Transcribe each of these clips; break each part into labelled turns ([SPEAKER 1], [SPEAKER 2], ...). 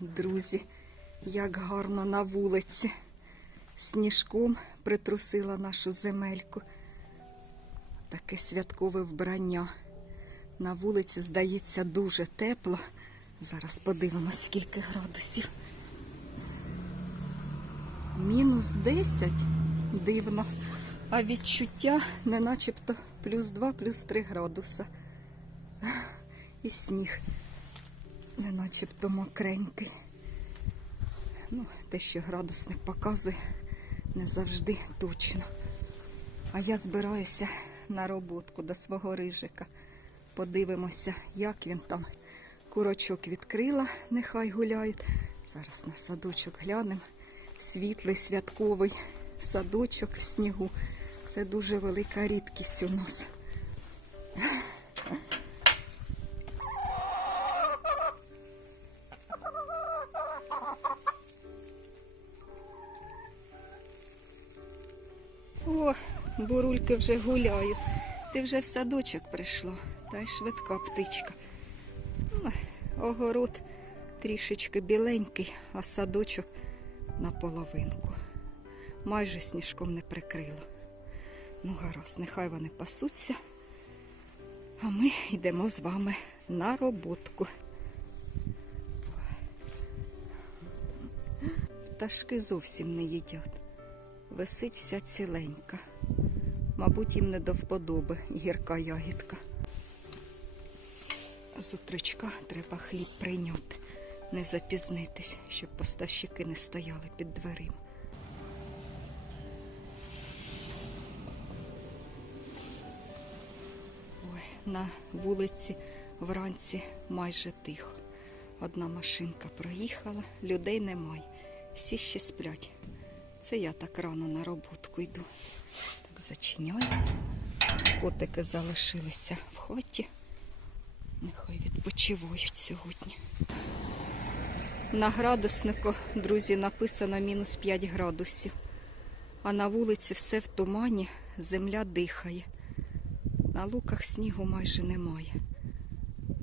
[SPEAKER 1] друзі, як гарно на вулиці. Сніжком притрусила нашу земельку. Таке святкове вбрання. На вулиці, здається, дуже тепло. Зараз подивимось, скільки градусів. Мінус 10. Дивно. А відчуття не начебто плюс 2, плюс 3 градуса. І сніг не начебто мокренький. Ну, те, що градусник показує, не завжди точно. А я збираюся на роботку до свого рижика. Подивимося, як він там. Курочок відкрила, нехай гуляють. Зараз на садочок глянемо. Світлий святковий садочок в снігу. Це дуже велика рідкість у нас. Бурульки вже гуляють. Ти вже в садочок прийшла, та й швидка птичка. Ну, Огород трішечки біленький, а садочок наполовинку. Майже сніжком не прикрило. Ну, гаразд, нехай вони пасуться. А ми йдемо з вами на роботку. Пташки зовсім не їдять. Висить вся ціленька. Мабуть, їм не до вподоби гірка ягідка. З утречка треба хліб прийняти, не запізнитись, щоб поставщики не стояли під дверима. Ой, на вулиці вранці майже тихо. Одна машинка проїхала, людей немає. Всі ще сплять. Це я так рано на роботку йду. Зачиняю. Котики залишилися в хаті. Нехай відпочивають сьогодні. На градуснику, друзі, написано мінус 5 градусів. А на вулиці все в тумані, земля дихає. На луках снігу майже немає.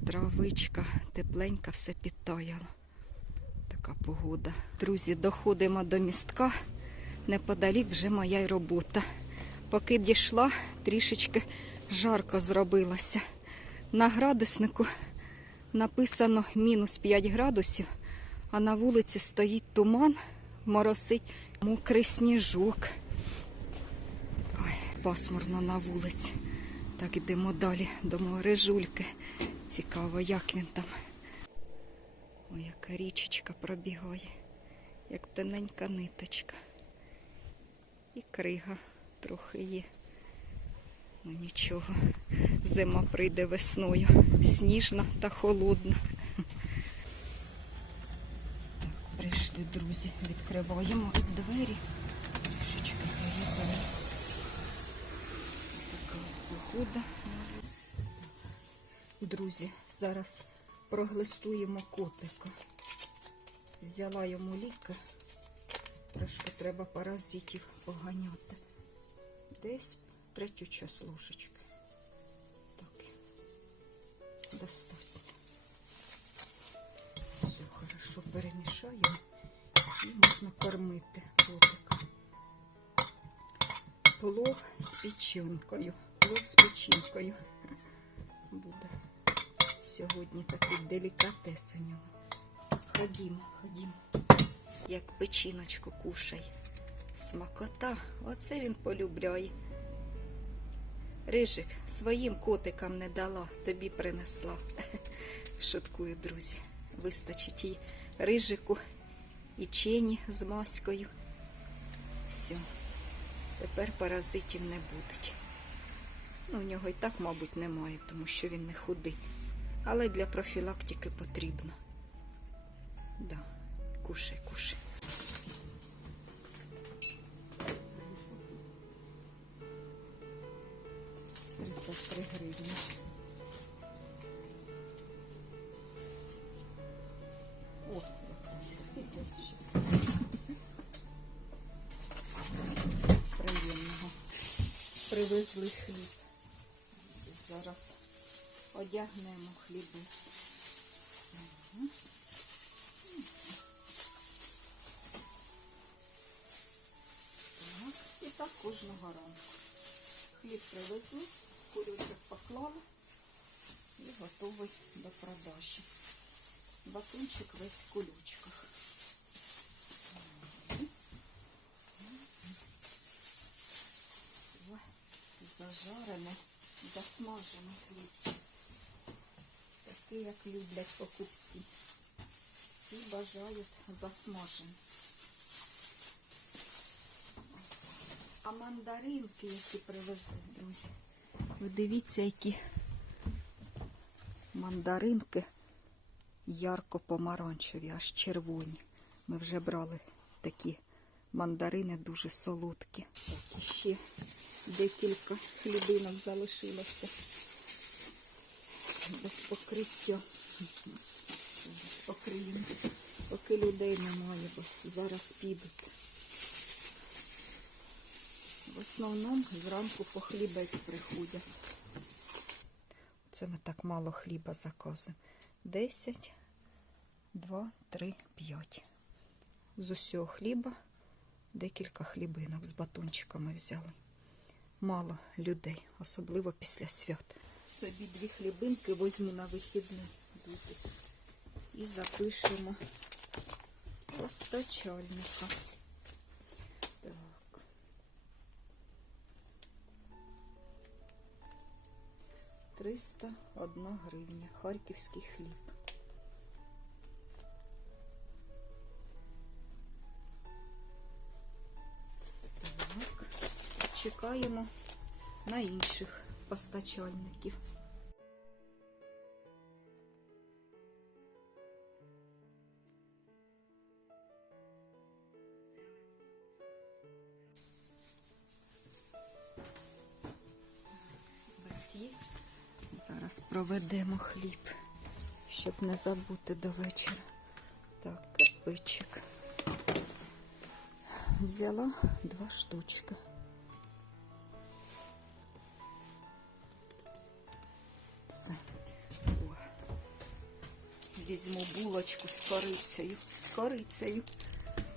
[SPEAKER 1] Травичка тепленька, все підтаяло. Така погода. Друзі, доходимо до містка. Неподалік вже моя й робота. Поки дійшла, трішечки жарко зробилося. На градуснику написано мінус 5 градусів, а на вулиці стоїть туман, моросить мокрий сніжок. Ой, пасмурно на вулиці. Так ідемо далі до мого рижульки. Цікаво, як він там. Ой, яка річечка пробігає, як тоненька ниточка. І крига трохи є. Ну нічого, зима прийде весною, сніжна та холодна. Так, прийшли, друзі, відкриваємо двері. Трішечки заїдемо. Така погода. Друзі, зараз проглистуємо котика. Взяла йому ліки. Трошки треба паразитів поганяти. Десь третю час ложечки. Так. Достатньо. Все хорошо перемішаємо і можна кормити котика. Плов з печінкою. Плов з печінкою. Буде сьогодні такий делікатес у нього. Ходімо, ходімо. Як печіночку кушай. Смакота, оце він полюбляє. Рижик своїм котикам не дала, тобі принесла. Шуткую, друзі. Вистачить і рижику, і чені з маською. Все. Тепер паразитів не будуть. Ну, в нього і так, мабуть, немає, тому що він не худий. Але для профілактики потрібно. Да, кушай, кушай. Тридцять три гривні. О, приємного. Привезли хліб. Зараз одягнемо хлібець. Так, і так кожного ранку. Хліб привезли, курючок поклали і готовий до продажі. Батончик весь в кулючках. Ой, Зажарений, засмажений хлібчик. Такий, як люблять покупці. Всі бажають засмажений. А мандаринки, які привезли, друзі. Ви дивіться, які мандаринки ярко-помаранчеві, аж червоні. Ми вже брали такі мандарини дуже солодкі. Так, і ще декілька хлібинок залишилося без покриття. Покриємо. Поки людей немає, бо зараз підуть. В основному зранку по хлібець приходять. Це ми так мало хліба заказуємо. 10, 2, 3, 5. З усього хліба декілька хлібинок з батончиками взяли. Мало людей, особливо після свят. Собі дві хлібинки візьму на вихідний, друзі. І запишемо постачальника. 301 гривня. Харківський хліб. Так, чекаємо на інших постачальників. Проведемо хліб, щоб не забути до вечора. Так, кирпичик. Взяла два штучки. Все. О. Візьму булочку з корицею. З корицею.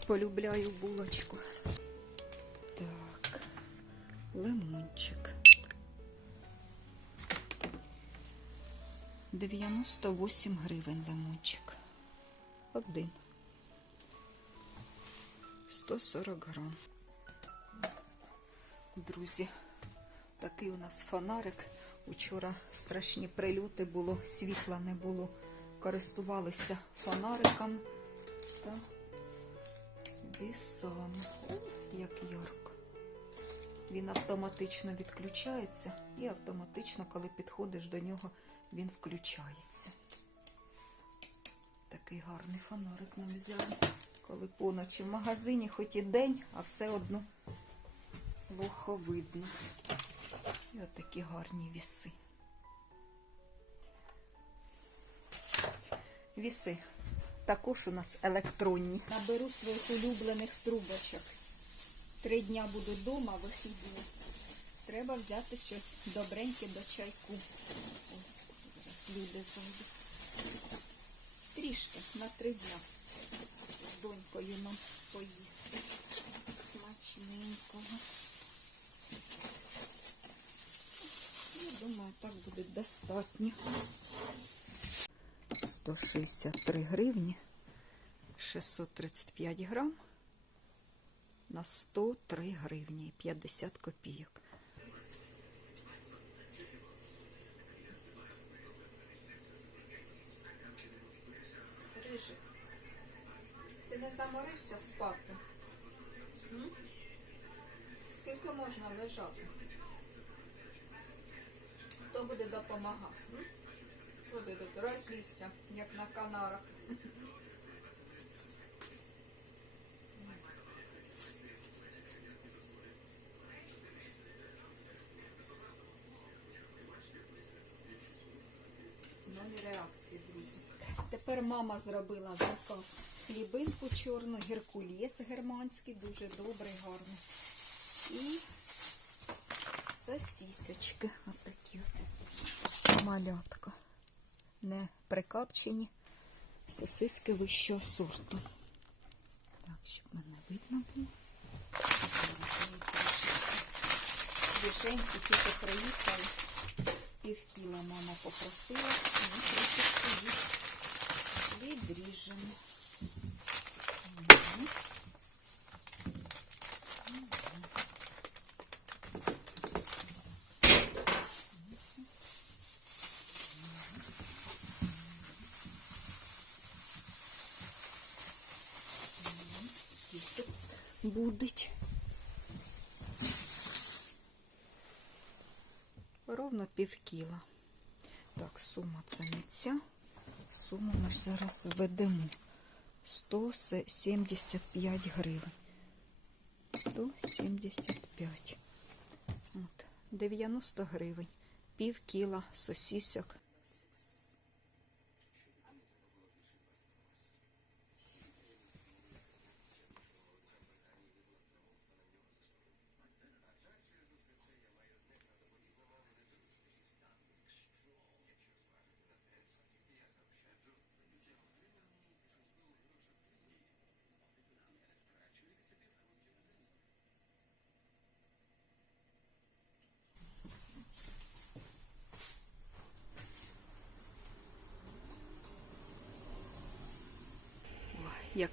[SPEAKER 1] Полюбляю булочку. Так, лимончик. 98 гривень лимончик. Один. 140 грам. Друзі, такий у нас фонарик. Учора страшні прильоти було, світла не було. Користувалися фонариком та. О, як ярко. Він автоматично відключається і автоматично, коли підходиш до нього, він включається. Такий гарний фонарик нам взяли. Коли поночі в магазині, хоч і день, а все одно плохо видно. І отакі гарні віси. Віси також у нас електронні. Наберу своїх улюблених трубочок. Три дня буду вдома, вихідні. Треба взяти щось добреньке до чайку. Люди зайдуть. Трішки на три дня з донькою нам поїсти. Смачненького. Я думаю, так буде достатньо. 163 гривні, 635 грам на 103 гривні 50 копійок. Не заморився спати? М? Скільки можна лежати? Хто буде допомагати? Хто буде розлігся, як на канарах. Нові реакції, друзі. Тепер мама зробила заказ хлібинку чорну, геркулес германський, дуже добрий, гарний. І сосісочки. Отакі от малятка. Не прикапчені, Сосиски вищого сорту. Так, щоб мене видно було. Свіженькі тільки приїхали. Пів кіла мама попросила, і ми трошечки їх відріжемо. Будуть? Ровно пів кіла. Так, сума це не ця. Суму ми ж зараз введемо. 175 гривень. 175. От, 90 гривень. Пів кіла сосісок.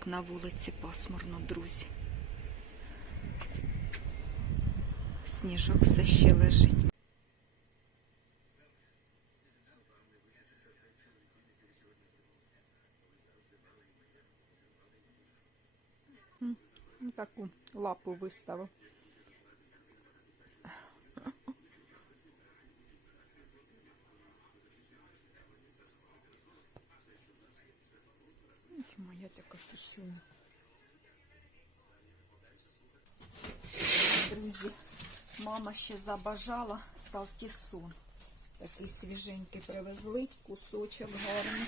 [SPEAKER 1] На вулиці пасмурно, друзі. Сніжок все ще лежить. Таку лапу виставив. Ой, Моя така. Друзі, мама ще забажала салтісон. Такий свіженький привезли, кусочок гарний.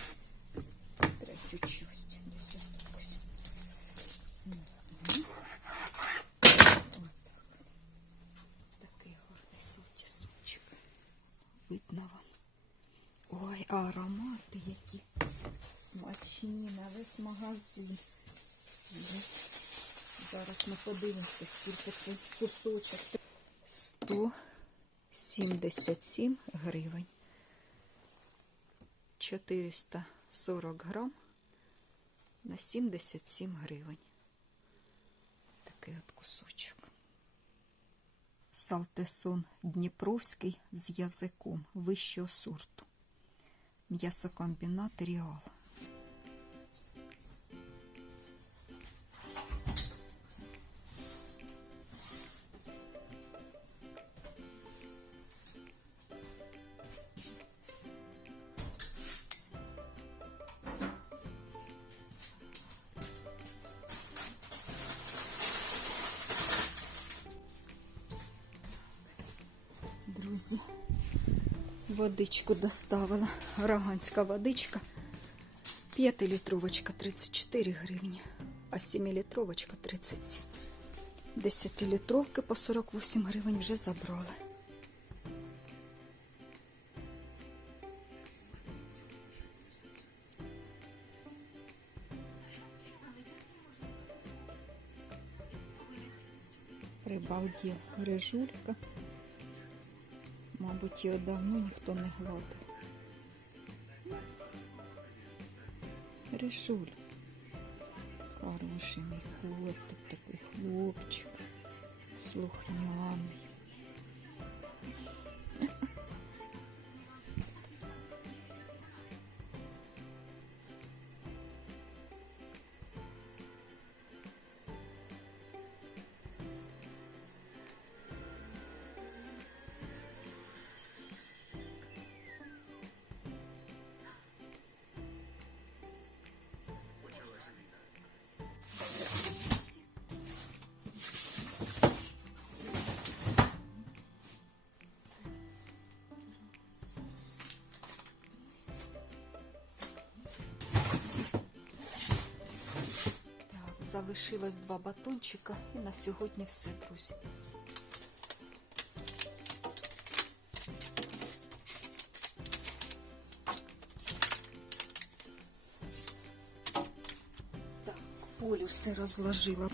[SPEAKER 1] Ось. Мгм. Отак. Такий гарний салтісончик. Видно вам. Ой, аромати які смачні на весь магазин. Зараз ми подивимося, скільки цей кусочок. 177 гривень. 440 грам на 77 гривень. Такий от кусочок. Салтесон Дніпровський з язиком вищого сорту. М'ясокомбінат Ріал. Друзі, водичку доставила. Раганська водичка. 5-літровочка 34 гривні, а 7-літровочка 37. 10-літровки по 48 гривень вже забрали. Прибалділ рижулька. Мабуть, його давно ніхто не гладив. Ришуль. Хороший мій хлопчик, такий хлопчик. Слухняний. залишилось два батончика, і на сьогодні все, друзі. Так, полю все розложила.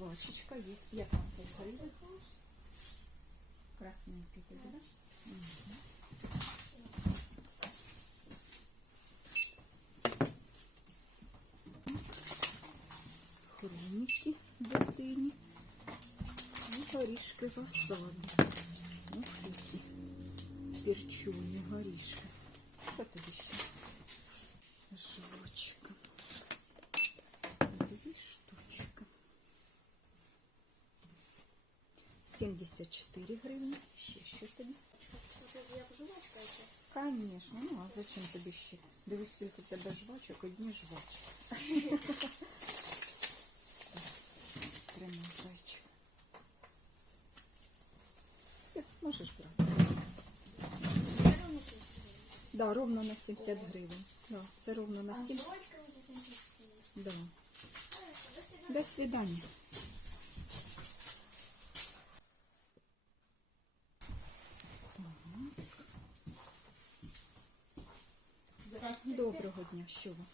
[SPEAKER 1] Жвачечка є. Як вам цей гриб? Красненький тобі, да? Хроміки дитині. І горішки васабі. Ух, які перчуні горішки. Що тобі ще? Жвачка. Дві штучки. 74 гривні. Ще що тобі?
[SPEAKER 2] Як.
[SPEAKER 1] Конечно, ну а зачем тобі ще? Дивись, скільки в тебе жвачок, одні жвачки. Тримай зайчик. Все, можеш брати. Да, ровно на 70 гривень. Да, це ровно на 70.
[SPEAKER 2] жувачка буде 74.
[SPEAKER 1] Да.
[SPEAKER 2] До
[SPEAKER 1] свидания. Доброго дня, що ви?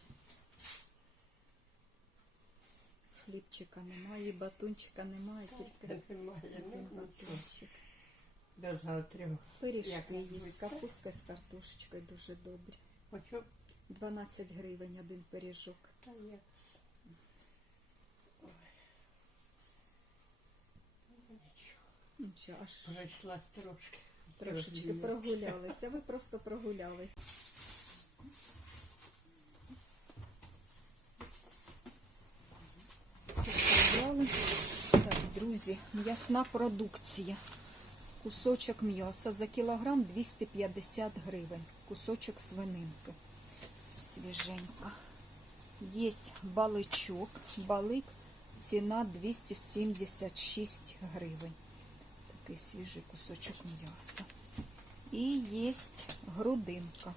[SPEAKER 1] Хлібчика немає, батончика немає, тільки
[SPEAKER 3] Немає,
[SPEAKER 1] один батончик.
[SPEAKER 3] До завтра.
[SPEAKER 1] Пиріжки є з капусткою, з картошечкою дуже добрі.
[SPEAKER 3] Хочу,
[SPEAKER 1] 12 гривень один пиріжок.
[SPEAKER 3] Ну,
[SPEAKER 1] аж
[SPEAKER 3] Пройшла трошки.
[SPEAKER 1] трошечки прогулялися. Ви просто прогулялись. Взяли. Так, друзі, м'ясна продукція. Кусочок м'яса за кілограм 250 гривень. Кусочок свининки. Свіженька. Є баличок. Балик ціна 276 гривень. Такий свіжий кусочок м'яса. І є грудинка.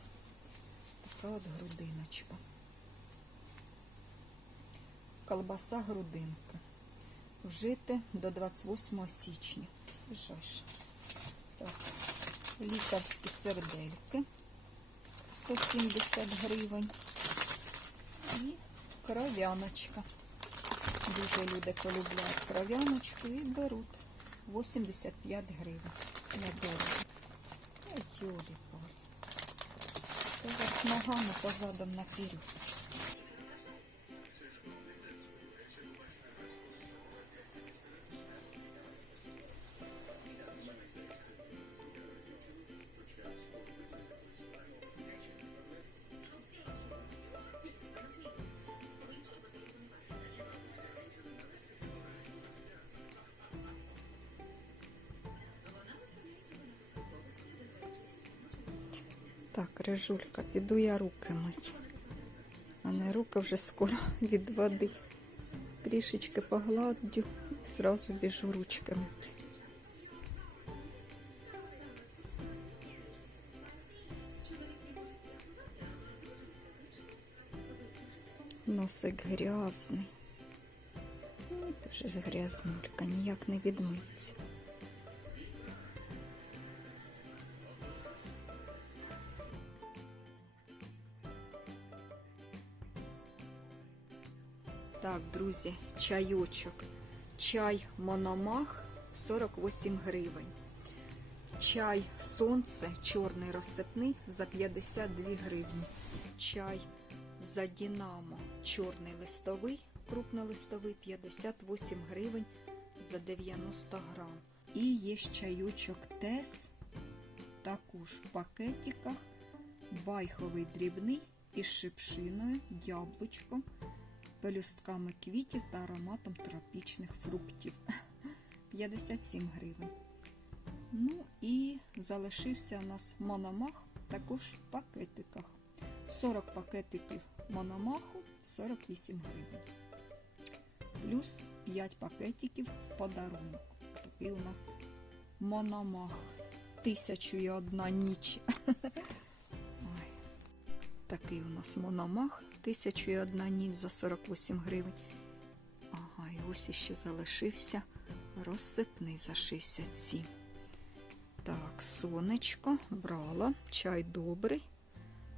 [SPEAKER 1] Така от грудиночка. Колбаса грудинка. Вжити до 28 січня. Свіжайше. Так. Лікарські сердельки. 170 гривень. І кров'яночка. Дуже люди полюбляють кров'яночку і беруть 85 гривень. Недорого. Юлі Полі. Поверх ногами позадом наперед. Так, Рижулька, піду я руки мить. А не руки вже скоро від води. Трішечки погладдю і зразу біжу ручки мити. Носик грязний. Ти вже ж грязнулька, ніяк не відмиється. Друзі, чайочок. Чай Мономах 48 гривень. Чай Сонце чорний розсипний за 52 гривні. Чай за Дінамо чорний листовий крупнолистовий 58 гривень за 90 грам. І є чайочок Тес, також в пакетиках, байховий дрібний із шипшиною, яблучком, пелюстками квітів та ароматом тропічних фруктів. 57 гривень. Ну і залишився у нас мономах також в пакетиках. 40 пакетиків мономаху 48 гривень. Плюс 5 пакетиків в подарунок. Такий у нас мономах. Тисячу і одна ніч. Ой. Такий у нас мономах. Тисячу і одна ніч за 48 гривень. Ага, і ось іще залишився розсипний за 67. Так, сонечко брала, чай добрий,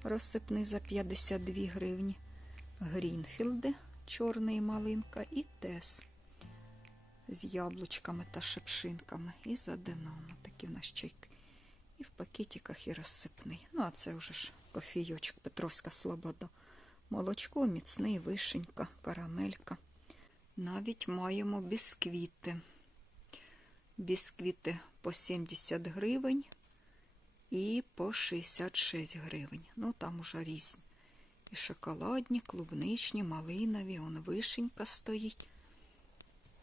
[SPEAKER 1] розсипний за 52 гривні. Грінфілди, чорний і малинка і тес з яблучками та шипшинками. І за динамо такі в нас чайки. І в пакетиках і розсипний. Ну, а це вже ж кофійочок Петровська Слобода. Молочко, міцний, вишенька, карамелька. Навіть маємо бісквіти. Бісквіти по 70 гривень і по 66 гривень. Ну, там уже різні. І шоколадні, клубничні, малинові, он вишенька стоїть.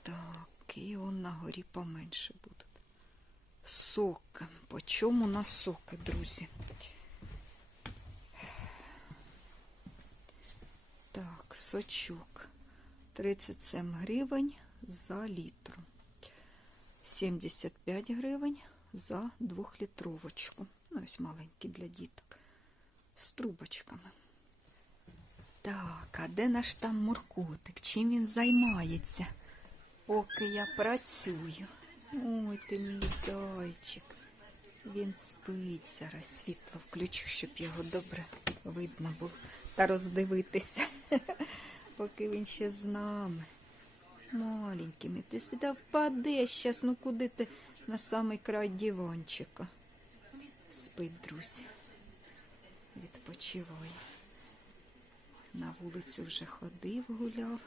[SPEAKER 1] Так, і он на горі поменше будуть. Соки. По чому на соки, друзі? Так, сочок. 37 гривень за літру. 75 гривень за двохлітровочку. Ну, ось маленький для діток. З трубочками. Так, а де наш там муркотик? Чим він займається? Поки я працюю. Ой, ти мій зайчик. Він спить. Зараз світло включу, щоб його добре видно було. Та роздивитися, поки він ще з нами. Маленькими. Ти сюди впадеш щас, ну куди ти на самий край диванчика. Спить, друзі. Відпочиває. На вулицю вже ходив, гуляв.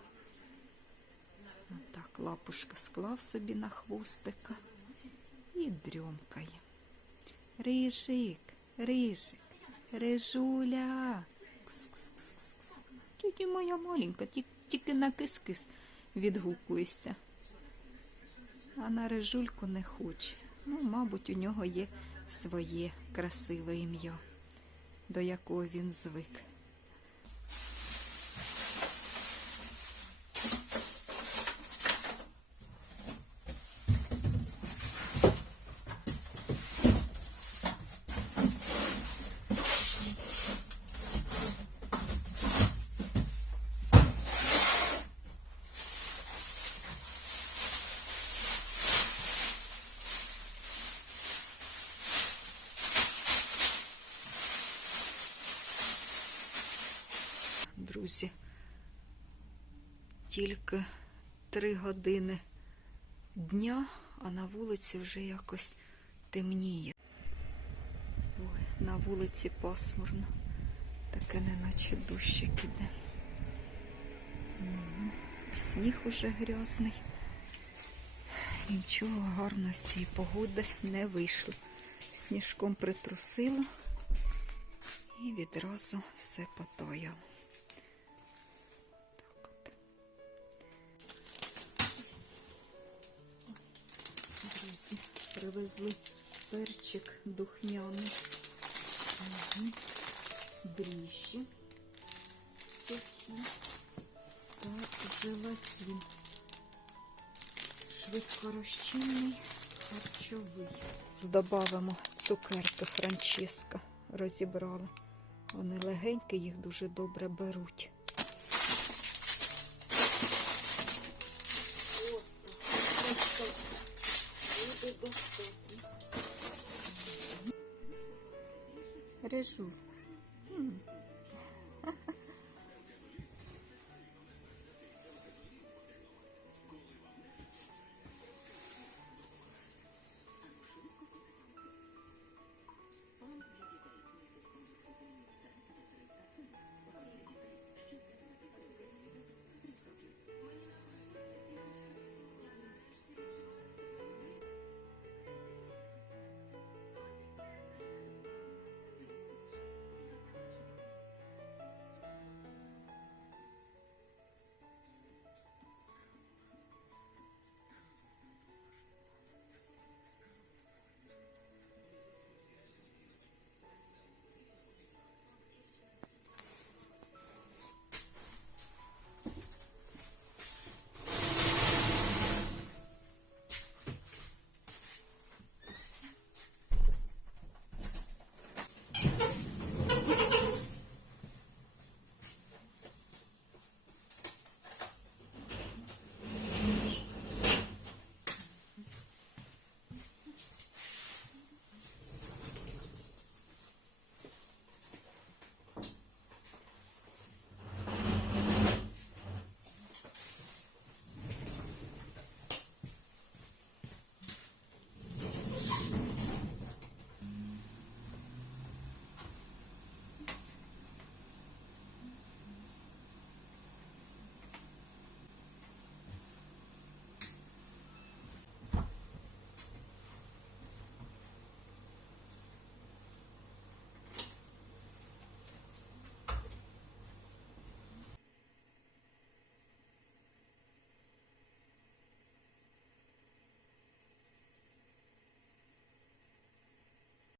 [SPEAKER 1] Отак лапушка склав собі на хвостика і дрьомкає. Рижик, рижик, рижуля. Кс-кс-кс-кс. Тільки моя маленька, тільки на кис-кис відгукуєшся. А на рижульку не хоче. Ну, мабуть, у нього є своє красиве ім'я, до якого він звик. Друзі, тільки три години дня, а на вулиці вже якось темніє. Ой, на вулиці пасмурно. Таке неначе дощик іде. Мгм. Сніг уже грязний. Нічого гарного з цієї погоди не вийшло. Сніжком притрусило і відразу все потаяло. Привезли перчик духмяний. Угу. Дріжджі сухі та желатин. Швидкорозчинний харчовий. Добавимо цукерки Франческа. Розібрали. Вони легенькі, їх дуже добре беруть. Достатньо. Режу.